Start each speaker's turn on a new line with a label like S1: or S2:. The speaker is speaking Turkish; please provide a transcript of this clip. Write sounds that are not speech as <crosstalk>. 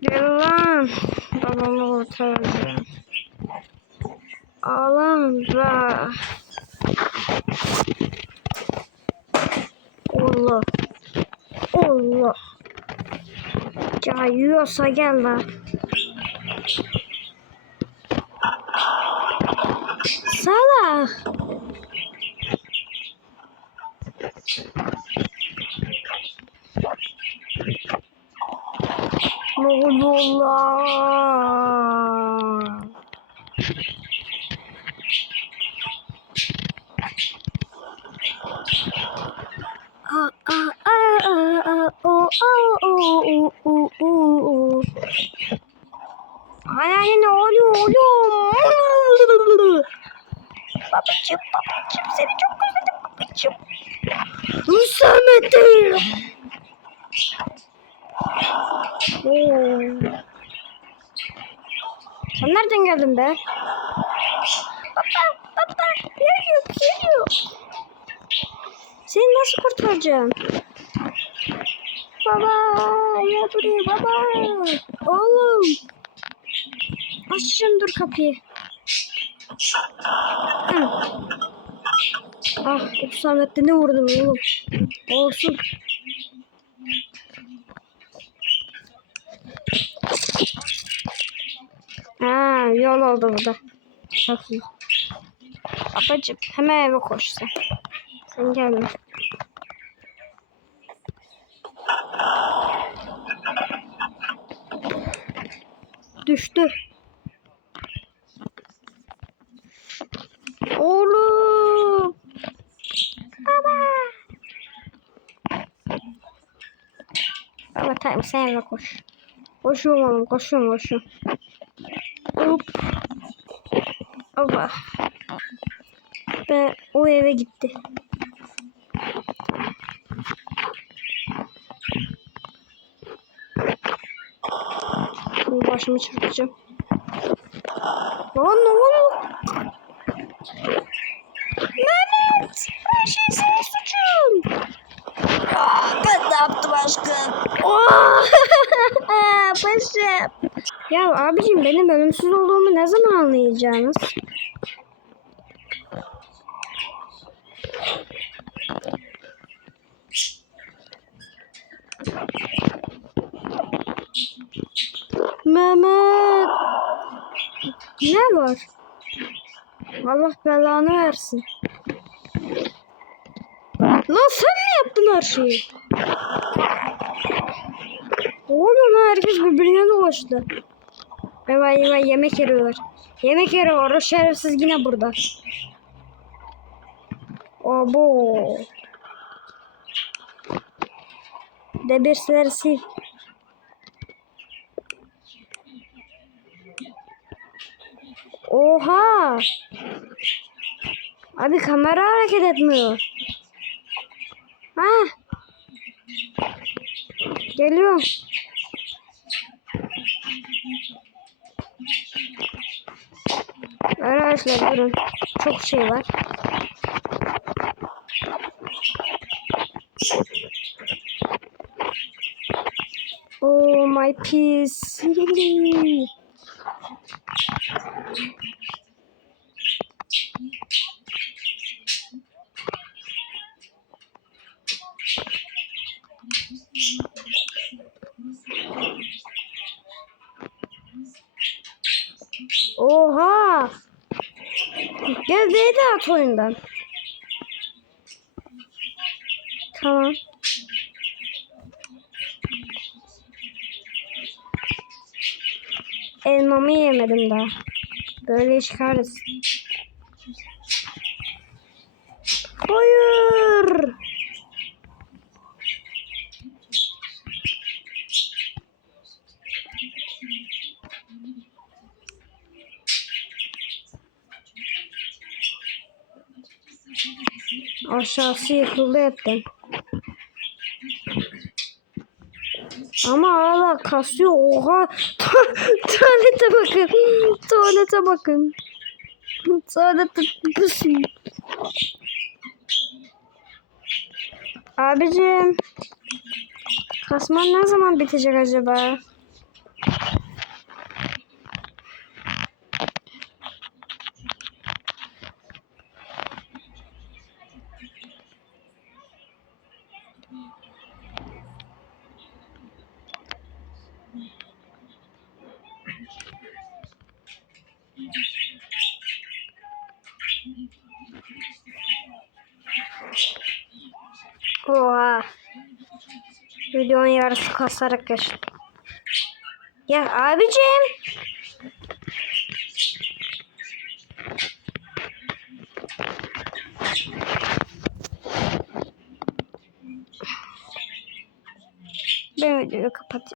S1: Gel lan. Babamı kurtaracağım. Alanda. Allah. Allah. Ya yiyorsa gel lan. Salak. Lan? Aa, aa, aa, aa, o, o, o, o, o, o, ay ne oluyor oğlum? Babacım babacım seni çok özledim babacım. Hüsamettin. Sen nereden geldin be? Baba baba geliyor geliyor. Seni nasıl kurtaracağım? Baba ya buraya baba. Oğlum. Açacağım dur kapıyı. Hı. Ah Hüsamettin'e ne vurdum oğlum. Olsun. Ha yol oldu burada. Çok iyi. Babacım hemen eve koş sen. Sen gelme. Düştü. Oğlum. Baba. Baba tamam sen eve koş. Koşuyorum oğlum koşuyorum koşuyorum. Hop. Baba. Ve o eve gitti. Şimdi başımı çırpacağım. Lan ne oluyor? Mehmet! Her şey senin suçun.
S2: Aa, ben ne yaptım aşkım?
S1: Oh! <laughs> Başım. Ya abicim benim ölümsüz olduğumu ne zaman anlayacaksınız? Mehmet. Ne var? Allah belanı versin. Lan sen mi yaptın her şeyi? Oğlum lan herkes birbirine dolaştı. Eyvah eyvah yemek yeriyorlar. Yemek yeriyor. O şerefsiz yine burada. Abo. Debirsileri sil. Oha. Abi kamera hareket etmiyor. Ha. Geliyor. Arkadaşlar durun. Çok şey var. Oh my piece. <laughs> Oha. Gel Zeyda at oyundan. Tamam. Elmamı yemedim daha. Böyle kahretsin. Hayır. Aşağısı yıkıldı hepten. Ama hala kasıyor. Oha. <laughs> Tuvalete bakın. Tuvalete bakın. Tuvalete bakın. Abicim. Kasman ne zaman bitecek acaba? Oha. Videonun yarısı kasarak geçti. Ya abicim. Ben videoyu kapatayım.